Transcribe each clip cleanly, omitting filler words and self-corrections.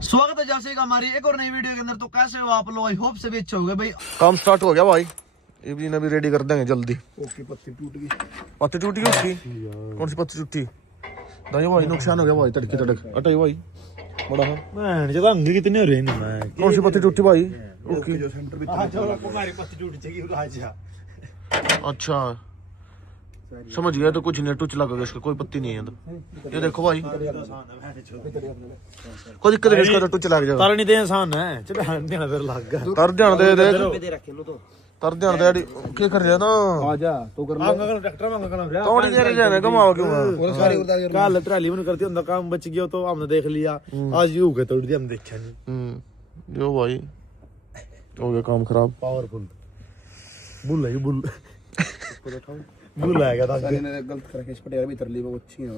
स्वागत है जैसे का हमारी एक और नई वीडियो के अंदर। तो कैसे हो आप लोग? आई होप सभी अच्छे हो गए भाई। काम स्टार्ट हो गया भाई, इवनिंग अभी रेडी कर देंगे जल्दी। ओके, पत्ती टूट गई। पत्ती टूट गई उसकी? कौन सी पत्ती टूटी? दाई भाई नुकसान हो गया भाई, तड़के तड़क अटाई भाई बड़ा है। मैं जब अंग कितने हो रहे हैं। कौन सी पत्ती टूटी भाई? ओके, जो सेंटर में हमारी पत्ती टूट जाएगी राजा। अच्छा समझ गया। तो कुछ नहीं, टुच लगा गया इसका, कोई पत्ती नहीं है तो। ये देखो भाई, कोई दिक्कत नहीं, इसका तो टुच लग जाएगा। तार नहीं दे इंसान है, चलो देना फिर लग गया। तर ध्यान दे दे, दे रखे नो तो तर ध्यान दे। क्या कर रहा है ना? आजा तो कर ले। ट्रैक्टर मांगा करना कौन नहीं दे रहे कमाओ क्यों? और सारी उतार कर कल ट्राली में करती अंदर काम बच गया तो हमने देख लिया। आज यू के तोड़ दिया, हम देखा नहीं। जो भाई हो गया काम खराब। पावरफुल बुल है, बुल बुल आएगा था। मैंने गलत करके इस पटेर भी तर ली, वो अच्छी है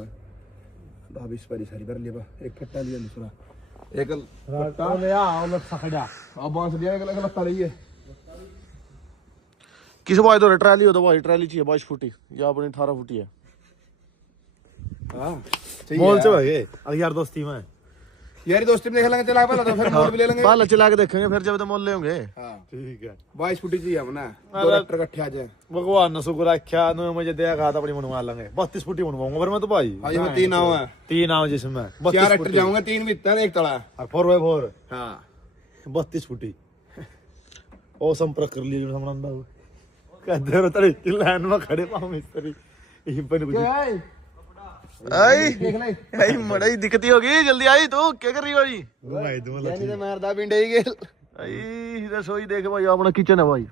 भाभी। इस पर सारी भर ली बा, एक फट्टा लिया दूसरा एक राटा ले आ और सखड़ा अब बांस दिया, एक अलग लगता रही है। किस भाई तो ट्रैली हो तो भाई, ट्रैली चाहिए 22 फुटी या अपनी 18 फुटी है। हां मॉल से भागे अरे यार दोस्ती में यारी दोस्ती में देख लेंगे, चला पहले तो फिर मोल भी ले लेंगे। बाल चला के देखेंगे फिर जब तो मोल ले होंगे। हां ठीक है। 22 फुटी चाहिए अपना, दो ट्रैक्टर इकट्ठे आ जाए। भगवान ने शुक्र रखा नो मुझे दया कहा था अपनी मनवा लेंगे। 32 फुटी मनवाऊंगा फिर मैं तो भाई। आज में 3 नाव है, 3 नाव जिसमें 4 ट्रैक्टर जाऊंगा, 3 भीतर एक तला और 4x4। हां 32 फुटी ओ संपर्क कर लिए जो समरंदा हो कहते हो तड़े की लाइन में खड़े पाओ मिस्त्री ये बन कुछ आई देख ले। आई मड़ाई दिखती होगी, जल्दी आई तू क्या कर रही भाई? भाई तुम यानी तो मारदा पिंडे ही गेल। आई रसोई देख भाई, अपना किचन है भाई।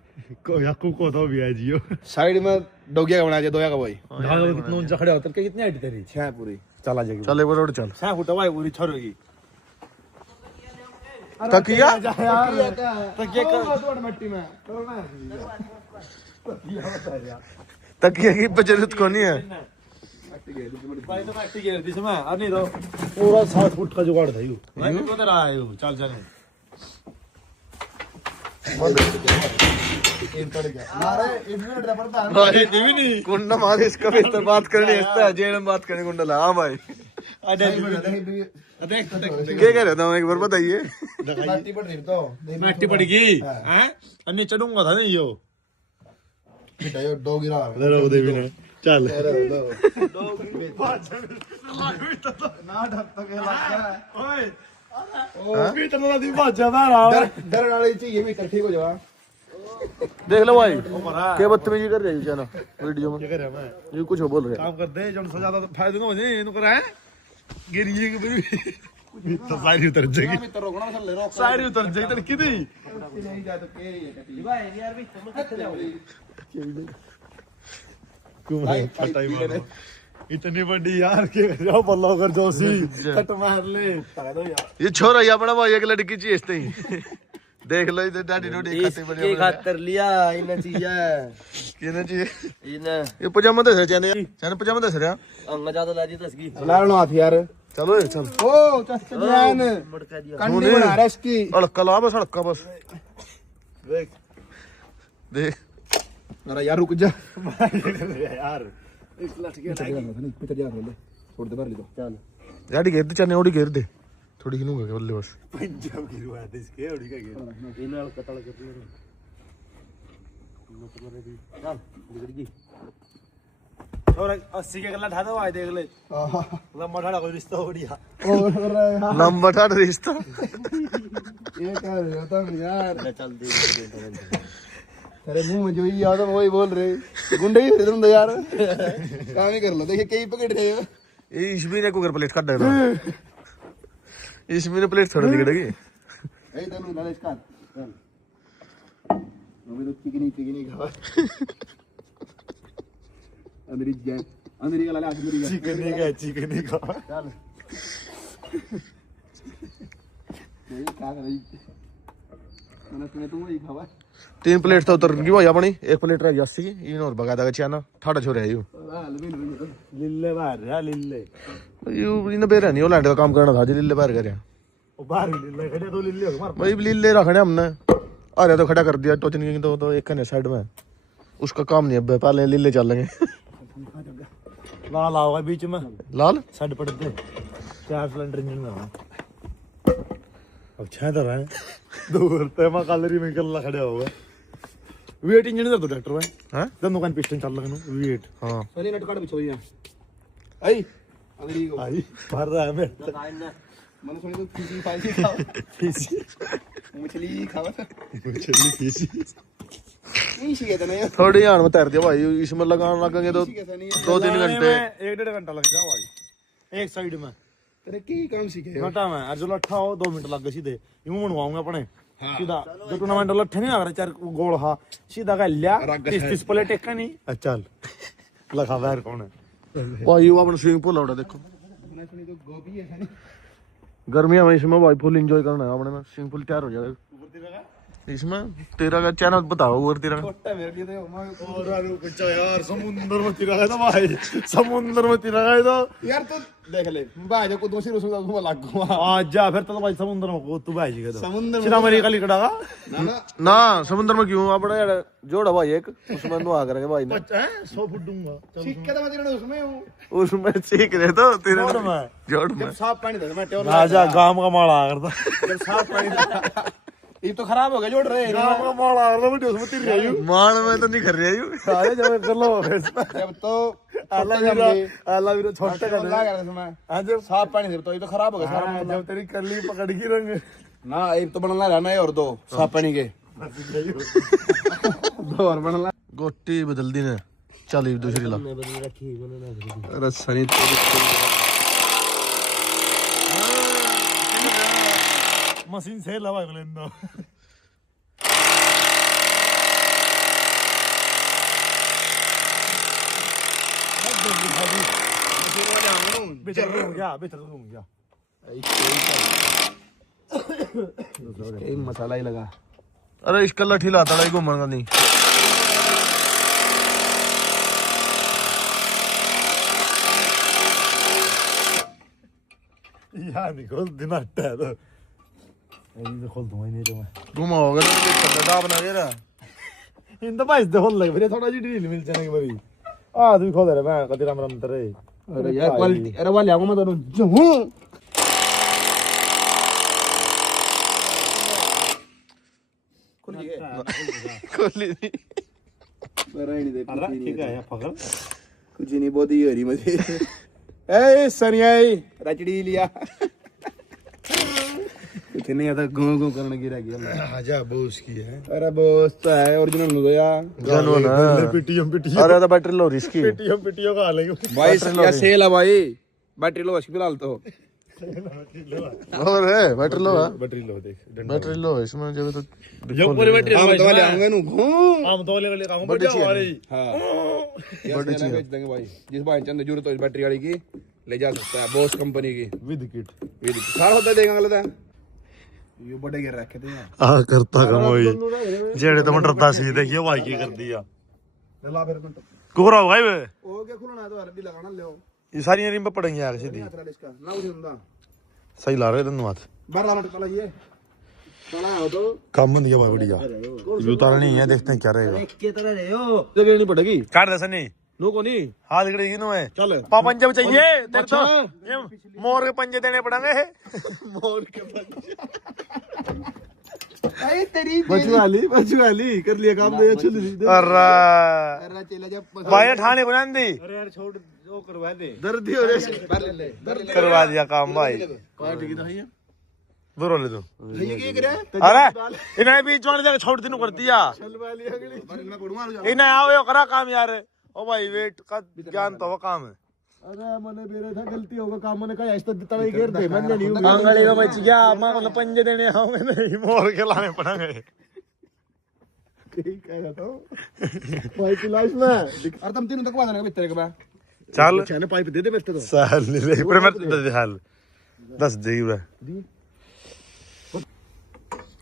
को याकू को तो भी है जियो साइड में डोगिया का बना दे, दोया का भाई। ढाल कितना ऊंचा खड़े होते के कितनी हाइट तेरी 6 पूरी चला जाएगी चल एक बार और चल। 6 फुट भाई पूरी छोड़ेगी तकिया तकिया का मिट्टी में तकिया की जरूरत को नहीं है। भाई तो मट्टी गिर दी समय अब नहीं तो पूरा 7 फुट का जुगाड़ था यू भाई को तेरा आए हो चल चल भाई नहीं कुंडा मारे इसका बेहतर बात करनी है, जेल में बात करनी कुंडा। हाँ भाई देख क्या कह रहा था एक बार बताइए। मट्टी पड़ेगी हैं अन्य चढ़ूंगा था नहीं यो दो गिरा रो दे भी नहीं चल ना डर तो के लग गया। ओए भी इतना दिन बाद जाता रहा डर वाली चाहिए भी ठीक हो जावा। देख लो भाई क्या बदतमीजी कर रही है ना वीडियो में। क्या कर रहा मैं ये कुछ बोल रहे काम कर दे जो सजा तो फायदा ना हो जाए इनको करा है गिरिए के भी तो सारी उतर जाएगी मैं तो रोकना चल ले रोक सारी उतर जाएगी तो कितनी नहीं जा तो के ये कटी भाई यार भी तुम कितने जाओ क्यों भाई फटाई मारो इतनी बड़ी यार के जाओ बल्ला कर जोशी कट मार ले दो यार ये छोरा ये अपना भाई एक लड़की चाहिए इसते ही। देख लो इधर डैडी रोटी खाते बड़े के खातर लिया इन चीज किने चाहिए इन ये पजामा दे चने चने पजामा दे रहा अंग ज्यादा लाजी दसगी लाड़ो हाथ यार। चलो ये चल ओ चस्ते जान मटका दिया कंडी बना रहा इसकी अड़का ला बस अड़का बस देख देख अरे यार रुक जा यार एक लट के नहीं पितर जा ले छोड़ दे भर ले तो चल डैडी घेर दे चने ओडी घेर दे थोड़ी खिलूंगा बल्ले बस। पंजाब गिरवा दे इसके ओड़ी का गिर इन कतल कर ले चल बिगड़ गई और 80 के गला ढा दो भाई देख ले लंबा ठाड़ा कोई रिश्ता हो गया और लंबा ठाड़ रिश्ता ये क्या होता है यार। चल दे तेरे मुंह में जो ही आता वही बोल रहे गुंडे ही तुम तो यार काम ही कर लो। देखिए कई पकड़ रहे हो ये इसमें ने कुकर प्लेट काट देगा इसमें ने प्लेट थोड़ी दिखेगी। ए तनु लाले इसका चल अभी तो चिकनी खावा अंदर का लाले चिकनी का चल ये क्या कर रही मैंने तुम वही खावा 3 प्लेट तो उतर गई भाई अपनी, 1 प्लेट रह गई 80 की इन और भगा देगा चाना ठाड़ा छोरे है यू लिल्ले बाहर है लिल्ले यू इन बेरा नहीं ओलैंड का काम करना था जी लिल्ले बाहर करे ओ बाहर लिल्ले खड़े तो लिल्ले मार भाई लिल्ले रखने हमने अरे तो खड़ा कर दिया टोचन की तो एक ने साइड में उसका काम नहीं अब पहले लिल्ले चल लेंगे। लाल आओगा बीच में लाल साइड पड़ दे 4 सिलेंडर इंजन में अच्छा तो है दूर ते मैं कलरी में कल्ला खड़ा होगा वेट इंजन दे दो ट्रैक्टर में हैं दोनों कान पिस्टन चल लगनो वेट हां सनी नट काट बिछो भैया आई अंगड़ी को आई मार रहा है मैं मैंने सुनी तो फिशी फाइसी खाओ फिशी मछली खाओ चली फिशी फिशी कहते नहीं थोड़ी ध्यान में तैर दिया भाई इसमें लगाने लगेंगे तो कैसा नहीं 2-3 घंटे 1-1.5 घंटा लग जाओ भाई एक साइड में तेरे की काम सीखे हो घंटा में और जो लट्ठा हो 2 मिनट लग गए सीधे यूं बनवाऊंगा अपने सीधा जो टूर्नामेंट लट्ठे नहीं आ रहा चार गोल हा सीधा का लिया 30 प्लेट एक का नहीं चल लखा बाहर कौन है भाई वो अपना स्विमिंग पूल लौटा देखो मैंने सुनी तो गोभी है नहीं गर्मियां में इसमें भाई फुल एंजॉय करना है अपने में स्विमिंग पूल तैयार हो जाएगा इसमें तेरा का चैनल बताओ और तेरा छोटा मेरे लिए तो और कुछ यार समुद्र में तिरा है तो भाई समुद्र में तिरा है तो यार तो देख ले बाजो को दूसरी उसमें तो लग गया आज जा फिर तो भाई समुद्र में को तू भाई जी का समुद्र में सीधा अमेरिका लिखड़ा का ना ना ना समुद्र में क्यों अपना यार जोड़ा भाई एक उसमें नुआ करेंगे भाई ना 100 फुट दूंगा सीख के तो मैं तेरे उसमें हूं उसमें सीख रहे तो तेरे जोड़ में जोड़ में साफ पानी दे मैं टेबल राजा गांव का माड़ा करता जब साफ पानी ये तो खराब हो गया जोड़ रहे गांव का माड़ा करता बेटे उसमें तिर रही हूं मान में तो नहीं कर रही हूँ अरे जब कर लो जब तो आला भी छोटे कर लगा कर इसमें आज जब साफ पानी दे तो ये तो खराब हो गया सारा जब तेरी कली पकड़ की रंग ना एक तो बनना रहना है और दो साफ पानी के दो और बनना गोटी बदल दी ने चल दूसरी ला रसनी मशीन से लवा लेंदो बेचर मसाला ही लगा अरे इसका लठी लाता है घूमन का नहीं यार निकोल दिन अट्टा है तो ये खोल दूंगा नहीं तो मैं घुमाओगे तो चलता बना के रहा इन तो भाई खोल लग फिर थोड़ा जी ढील मिल जाने के बरी आ तू खोल रे मैं कदी राम राम तरे अरे यार क्वालिटी अरे वाले आऊंगा मैं दोनों खोली नहीं नहीं दे ठीक है पकड़ कुछ नहीं बहुत ही हो रही मुझे ए सनिया रचड़ी लिया कुछ नहीं आता गो गो करने की रह गया आजा बोस की है अरे बोस तो है ओरिजिनल हो गया जानो ना पिटियम अरे तो बैटरी लो रिस्की पिटियो का लेंगे भाई क्या सेल है भाई बैटरी लो इसकी फिलहाल तो और है बैटरी लो बैटरी लो देख बैटरी लो इसमें जब तो जो पूरी बैटरी हम तो वाले आऊंगे नु हम तो ले काम बढ़ जाओ वाली हां बड़ी चीज बेच देंगे भाई जिस भाई चंद जरूरत हो बैटरी वाली की ले जा सकता है बॉस कंपनी की विद किट सारा होता देगा अगले दिन ये बड़े गिर रखे थे आ करता कम होई जेड़े तो डरता सी देखियो भाई की कर दिया ला फिर कोरा हो गई वे ओ क्या खुलना तो हरदी लगाना ले ये सारी रिम पे पड़ेंगे यार सीधी ना उसे हुंदा सही ला रहे धन्यवाद 12 मिनट चला ये चला हो तो काम बन गया भाई बढ़िया ये उतारा नहीं है देखते हैं क्या रहेगा के तरह रहे हो जगह नहीं पड़ेगी काट दे सनी नो को नहीं हाथ गिरेगी नो है चल पंजे चाहिए तेरे तो ये मोर के पंजे देने पड़ेंगे मोर के पंजे आई तेरी बचवाली कर लिया काम दे चल अरे अरे चले जा भाई ठाणे को नंदी अरे यार छोड़ वो करवा दे दर्दी हो रे करवा दिया काम भाई क्वालिटी की तो है दूर ले तू ये क्या करे अरे इन्हें बीच वाले जगह छोड़ दिनु कर दिया चल वाली अगली मैं पड़ूंगा इन्हें आओ यो करा काम यार ओ भाई वेट का ज्ञान तो वो काम है अरे मैंने मेरे था गलती होगा काम मैंने कहा ऐसा तड़े घेर दे मैंने नहीं कांगड़ी का बच गया मैं को पंजे देने आऊंगे नहीं मोर के लाने पड़ेंगे ठीक है तो भाई की लाइफ में अरे तुम तीनों तक बात ना बिस्तर के बाद चल छाने पाइप दे दे बिस्तर तो साल ले पर मैं दे हाल 10 दे रे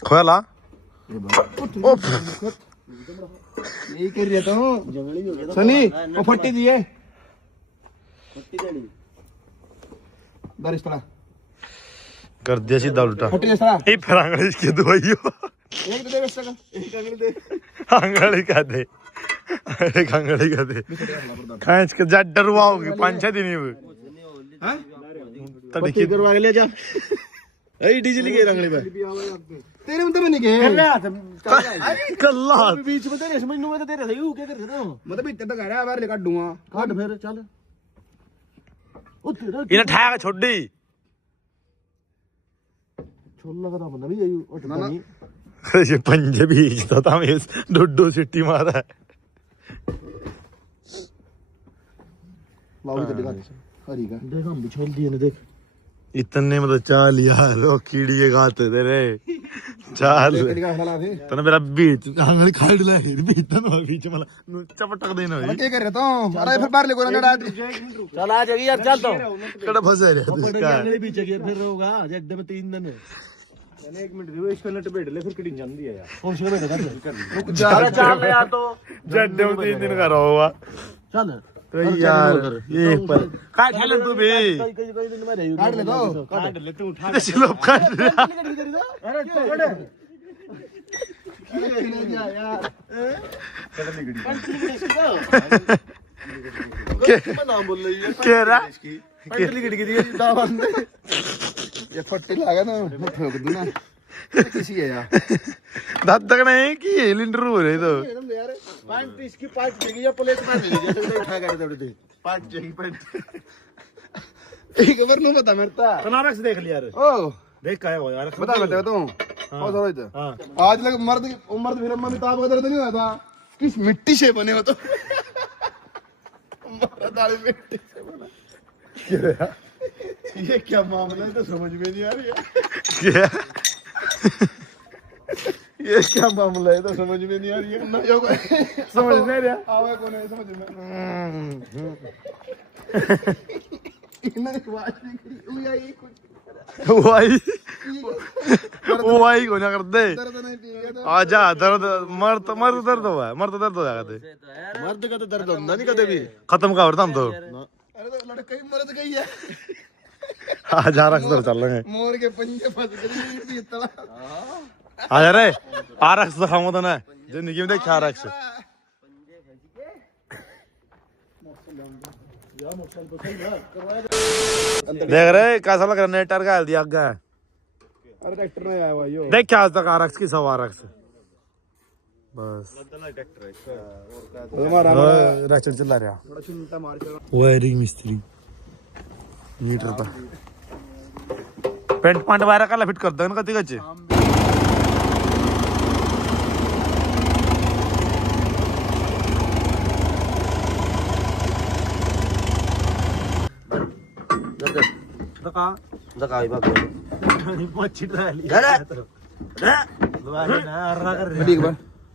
खोला यही कर रहा था सनी वो फट्टी दिए फट्टी देनी बारिश पड़ा कर दिया सीधा उल्टा फट्टी जैसा ये फिर अंग्रेज की दवाइयो एक तो दे बेस्तर का एक अंगली दे अंगड़ी का दे एक अंगड़ी का दे खांच के जा डरवाओगे 5-6 दिन ही हां तड़की करवा के ले जा ए डीजल के रंगले पे तेरे में तो मैं नहीं गए कल्ला बीच में तेरे समझ में तेरे सही हो क्या कर रहे हो मतलब इतना तो कह रहा है बाहर काट दूंगा काट फिर चल ओ तेरा इन्हें ठाया छोड़ी छोल लगा था बंदा भी यही ओ ना, ना। नहीं ये पंजे बीचता था मैं डुड्डू सिट्टी मारा है लाओ इधर दिखा हरी का देख हम भी छोल दिए ने देख इतने मतलब चाल यार वो कीड़ी के गाते तेरे चाल दिखा हला थे तने मेरा बीच आंगली खाड़ ला बीच तने बीच मला चपटक देना अरे क्या कर रहे तो अरे फिर बाहर ले को ना डाल चल आ जाएगी यार चल तो कड़ा फंसे रे पकड़ के इसका अगले पीछे गया फिर होगा एकदम 3 दिन मैंने 1 मिनट दियो इसको नट बैठ ले फिर किडिंग जान दिया यार कौन सी बैठ कर जा चल यार तो जड्डे में 3 दिन का रहा चल तो यार ये पर काट ले तू भी कई दिन में रही काट ले तो काट ले तू उठा स्लो काट अरे पकड़ नाम बोल रही है क्या रहा पंटली गिड़ गिड़ी दावन ये फट्टी लगा ना मैं ठोक दूं ना किसी है यार दांत तक नहीं कि लिंटर हो रहे तो एकदम यार पैंट इसकी पार्ट देगी या प्लेट मार देगी जैसे उठा कर दे दे पाँच चाहिए पाँच एक बार नहीं बता मेरे बनारस से देख लिया रे ओ देख का है वो यार बता बताओ तुम और थोड़ा इधर हां आज लग मर्द फिल्म में अमिताभ का दर्द नहीं हुआ था किस मिट्टी से बने हो तो मर्द वाली मिट्टी से बना ये क्या मामला है तो समझ में नहीं आ रही है क्या ये क्या मामला है तो समझ में नहीं आ रही है ना जो समझ नहीं रहा आवा कौन है समझ में इन्होंने आवाज नहीं करी हुई आई कुछ वो आई को ना कर दे दर्द नहीं पिएगा तो आजा दर्द मर्द दर्द हुआ है मर्द दर्द हो जाएगा ते मर्द का तो दर्द होता नहीं कभी भी खत्म का होता हम तो अरे तो लड़का ही मर्द गई है आजा रख दर चल रहे मोर के पंजे फंस गई इतना आजा रे आरक्स दिखाऊंगा तो ना जिंदगी में देख आरक्स देख रहे कैसा लग रहा है नेटर का दिया आगे अरे ट्रैक्टर में आया हुआ यो देख क्या आज तक आरक्स की सब आरक्स बस हमारा राशन चला रहा बड़ा चिंता मार के वायरिंग मिस्त्री मीटर पर पेंट पांट वायरा काला फिट करता है ना कति कच्चे दका ही बाकी पच्ची डाली ठीक बा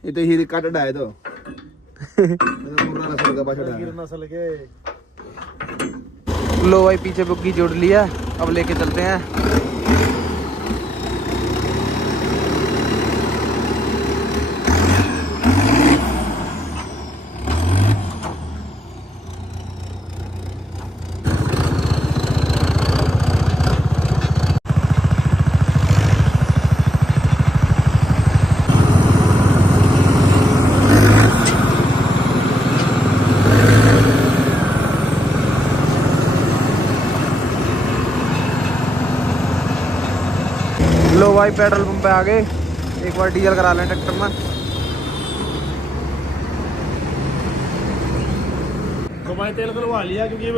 ये तो ही काट डाय तो पूरा नसल का बाछड़ा है नस्ल के लो भाई पीछे बुग्गी जोड़ लिया अब लेके चलते हैं। लो भाई पेट्रोल पंप पे आ गए, एक बार डीजल करा लें ट्रैक्टर में। तो भाई तेल डलवा लिया क्योंकि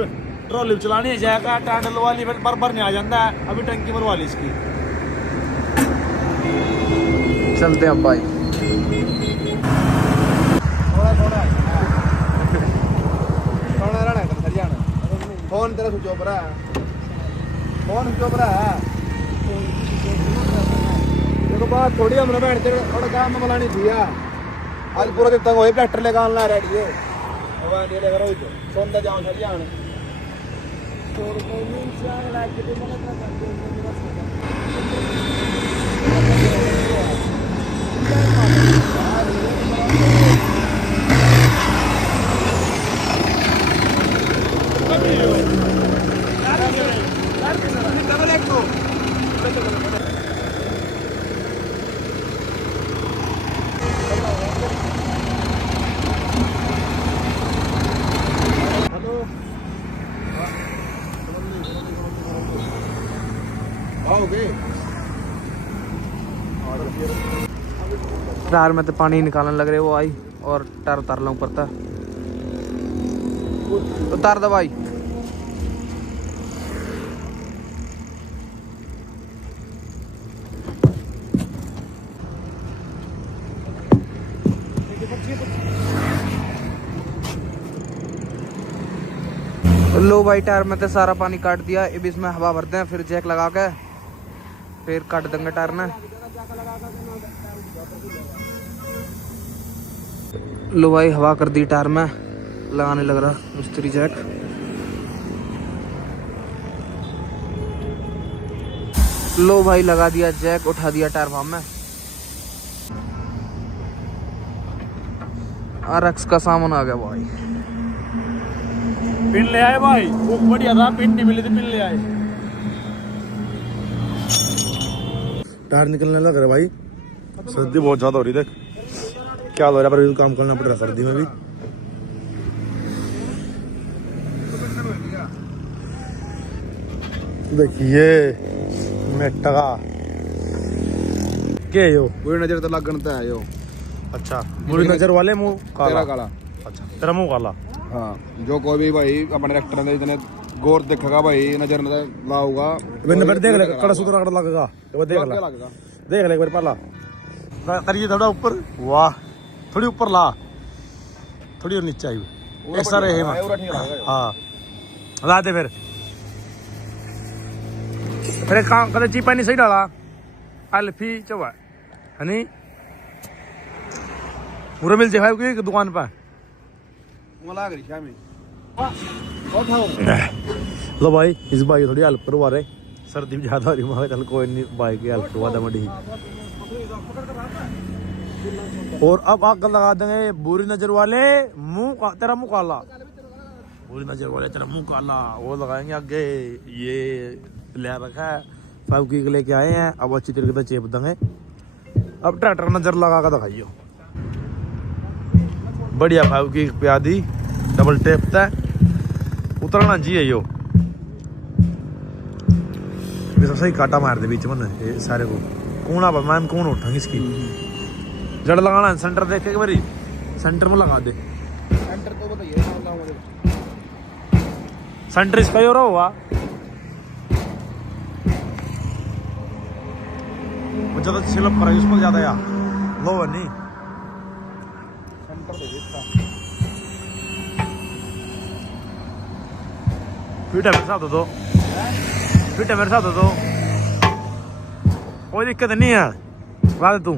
ट्रॉली चलानी है जाएगा टायर डलवा ली पर नहीं आ जाता है। अभी टंकी भरवा ली इसकी। चलते हैं अब भाई। फोन तेरा स्विच ऑफ रहा है, फोन स्विच ऑफ रहा है। देखो बात थोड़ी हमने बैठ के थोड़ा काम में बुलानी थी यार। आज पूरा दिन तंग हो ट्रैक्टर लेकर आना रेडी है भगवान ये लेकर तो सोंदा जाओ सरियान आओगे टायर में तो पानी निकालने लग रहे वो आई और टायर उतार लो ऊपर था उतार दो भाई। लो भाई टायर में तो सारा पानी काट दिया। अब इसमें हवा भरते हैं फिर जैक लगा के फिर काट देंगे टायर में। लो भाई हवा कर दी टायर में लगाने लग रहा मिस्त्री जैक। लो भाई लगा दिया जैक उठा दिया टायर फार्म में। RX का सामान आ गया भाई। पिन ले आए भाई, भूख बढ़िया था, पिन नहीं मिली थी, पिन ले आए। टायर निकलने लग रहा भाई, सर्दी बहुत ज्यादा हो रही। देख क्या हो रहा है, पर काम करना पड़ रहा सर्दी में भी। देखिए मेटका के यो पूरी नजर तो लगन तो है यो। अच्छा मुड़ी नजर वाले मुंह तेरा काला। काला। अच्छा तेरा मुंह काला। हाँ जो कोई भी भाई अपने ट्रैक्टर में इतने गौर देखेगा भाई नजर नजर लाऊगा। मैंने फिर देख ले कड़ा सुतरा कड़ा लगेगा, एक बार देख ले, लगेगा देख ले एक बार पहला करिए थोड़ा ऊपर। वाह थोड़ी ऊपर ला, थोड़ी और नीचे आई ऐसा रहे। हाँ ला दे फिर एक काम कर, चीपा नहीं सही डाला अल्फी चवा है नहीं पूरा मिल जाए की दुकान पर। लो भाई इस बाइक थोड़ी हेल्प करवा रहे, सर्दी भी ज्यादा हो रही है। चल कोई नहीं बाइक की हेल्प करवा दे। और अब आग लगा देंगे बुरी नजर वाले मुंह तेरा मुंह काला, बुरी नजर वाले तेरा मुंह काला वो लगाएंगे आगे। ये ले रखा है फेविक्विक लेके आए हैं, अब अच्छी तरीके से चेप देंगे। अब ट्रैक्टर नजर लगा कर दिखाइयो बढ़िया फेविक्विक पे दी डबल टेप था उतरना चाहिए यो। सही काटा मार दे बीच में ये सारे को कूणा पर मैम कौन उठाएंगे इसकी जड़ लगाना है। सेंटर देख के बारी सेंटर में लगा दे। सेंटर तो बताइए सेंटर इसका ही हो रहा हुआ ज्यादा सिलप करा उसमें ज्यादा या लो नहीं सेंटर दे इसका फिट है मेरे साथ दो, फिट है मेरे साथ दो, कोई दिक्कत नहीं है ला दे तू।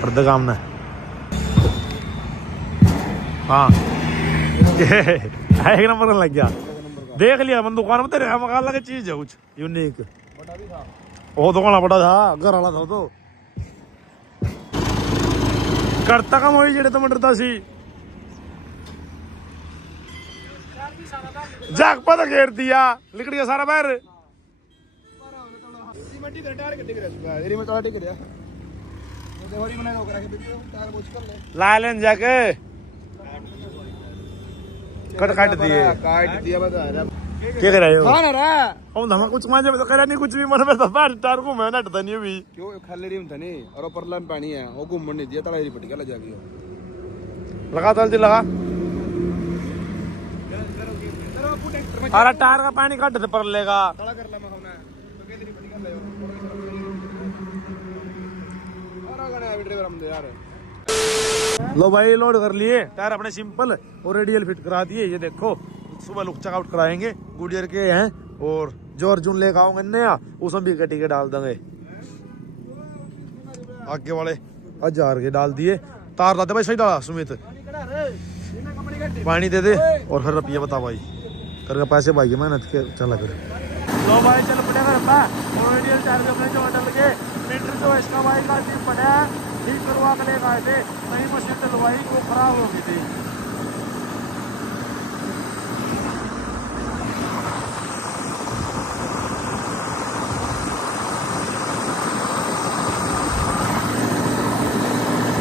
कर काम ना हाँ एक नंबर लग गया। देख लिया मन दुकान में तेरे मकान लगे चीज है कुछ यूनिक। वो दुकान बड़ा था घर वाला था तो करता कम होई जेड़े तो डरता सी जाग पता घेर दिया लिकड़ गया सारा बाहर। ला लेन जाके काट दिए बता रहा क्या कर रहे हो? खाना रहा हम धमा कुछ मांझे में तो करा नहीं कुछ भी मन में तो बाहर टार को मैं नटता नहीं अभी क्यों खाली रही था नहीं और ऊपर लम पानी है वो घूमने नहीं दिया तला पट गया जाके लगा जल्दी लगा। अरे टायर का पानी काट दे पर लेगा तला कर ला मैं खाना तो कैसे नहीं पट गया और गने ड्राइवर हम दे यार। लो भाई लोड कर लिए टायर अपने सिंपल और रेडियल फिट करा दिए। ये देखो सुबह लुक चेकआउट कराएंगे गुडियर के हैं और जो अर्जुन लेकर आओगे नया उसमें भी कटी के डाल देंगे। आगे वाले 1000 के डाल दिए तार लाते भाई सही डाला सुमित पानी दे दे और फिर रुपये बता भाई करके पैसे भाई मेहनत के चला कर। लो भाई चल पड़े और रेडियल टायर के अपने जो डाल के मीटर जो इसका भाई का ठीक पड़ा ठीक करवा के लेकर आए थे नई मशीन डलवाई वो खराब हो गई थी।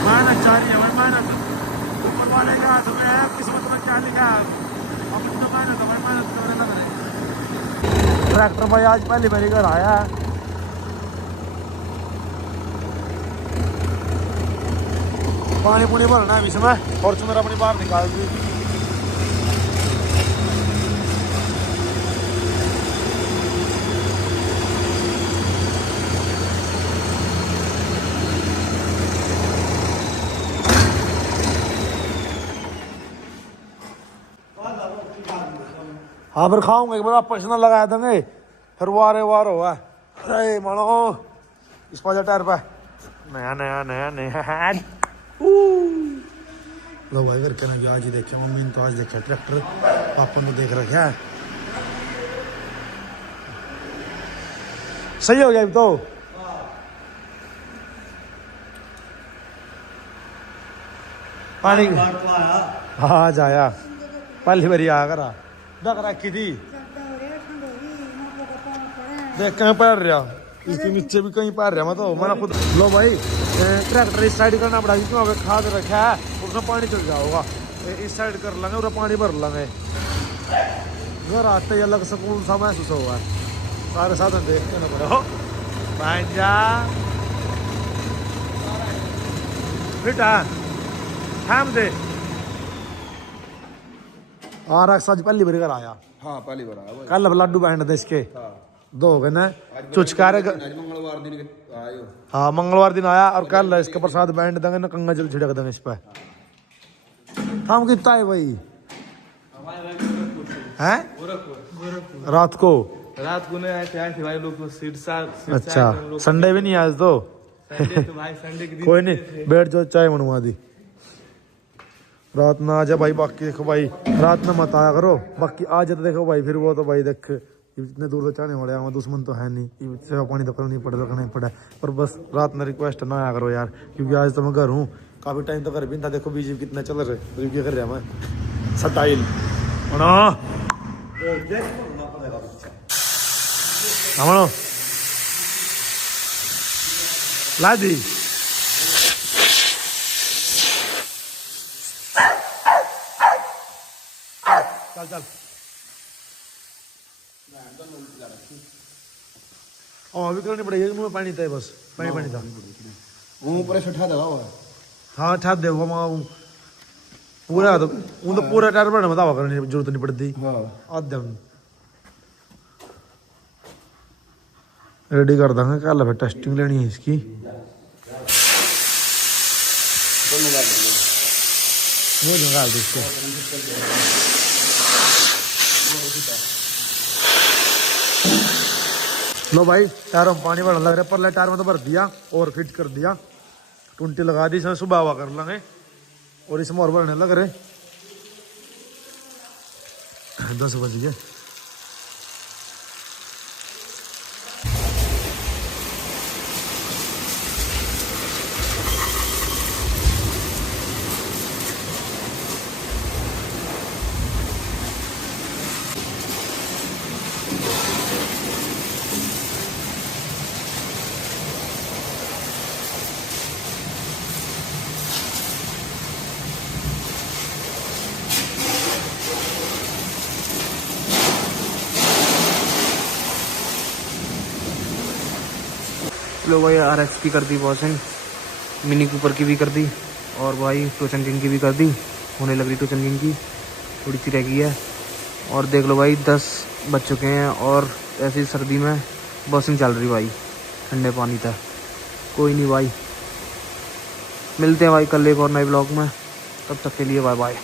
मेहनत जारी है मेहनत ऊपर वाले के हाथ में है किस्मत में क्या लिखा है ट्रैक्टर भाई आज पहली बारी घर आया है। पानी पुनी भरना है इसमें, फॉर्च्यूनर अपनी बाहर निकाल दी। हाँ फिर खाऊंगा एक बार पर्सनल लगा देंगे, फिर वारे वार होगा। अरे मानो इस पाजा टायर पे नया नया नया नया। लो भाई घर के ना आज ही देखे, मम्मी ने तो आज देखा ट्रैक्टर, पापा ने देख रखा है। सही हो गया अभी तो। पानी हाँ आज आया, पहली बारी आ करा देख रखी थी। देख कहीं पैर रहा, इसके नीचे भी कहीं पैर रहा मैं तो मैंने खुद। लो भाई ट्रैक्टर इस साइड करना पड़ा क्योंकि वहाँ पे खाद रखा है, उसमें पानी चल जाओगा। इस साइड कर लेंगे और पानी भर लेंगे। घर आते ही अलग सुकून सा महसूस होगा। सारे साधन देखते ना पड़े हो भांजा बेटा थाम दे। आज पहली बार घर आया। हाँ पहली बार आया भाई। कल लड्डू बैंड दे इसके दो हो गए ना चुचकार। मंगलवार दिन आयो। हाँ मंगलवार दिन आया और कल इसके प्रसाद बैंड देंगे ना, कंगा जल छिड़क देंगे इस पे। थाम कितना है भाई हैं? रात को नहीं आए थे भाई लोग तो सिरसा। अच्छा संडे भी नहीं आज तो भाई संडे के दिन कोई नहीं बैठ जाओ चाय बनवा दी। रात में आ जा भाई, बाकी देखो भाई रात में मत आया करो, बाकी आ जाते देखो भाई फिर वो तो भाई देख इतने दूर तो चाहने वाले हैं, दुश्मन तो है नहीं, सेवा पानी तो करनी पड़े रखना ही पड़ा। पर बस रात में रिक्वेस्ट ना आया करो यार, क्योंकि आज तो मैं घर हूँ, काफी टाइम तो घर भी था। देखो बीजी कितना चल रहे रिव्यू कर रहा मैं सटाइल ला दी। चल चल अभी करनी पड़ेगी, मुँह में पानी था बस, पानी पानी था ऊपर से उठा दवा होगा। हाँ ठा दे पूरा तो पूरा टायर पर बतावा करने की जरूरत नहीं पड़ती। आधा रेडी कर देंगे, कल फिर टेस्टिंग लेनी है इसकी। ये निकाल दो इसको। लो भाई टायर में पानी भरने लग रहा है, पर टायर में तो भर दिया और फिट कर दिया, टुंटी लगा दी, इसमें सुबह हवा कर लेंगे और इसमें और भरने लग रहे। 10 बज गए। लो भाई RX की कर दी वॉशिंग, मिनी कूपर की भी कर दी और भाई टोचन किंग की भी कर दी, होने लग रही टोचन किंग की, थोड़ी सी रह गई है। और देख लो भाई 10 बज चुके हैं और ऐसी सर्दी में वॉशिंग चल रही भाई, ठंडे पानी था। कोई नहीं भाई, मिलते हैं भाई कल एक और नए ब्लॉग में, तब तक के लिए बाय बाय।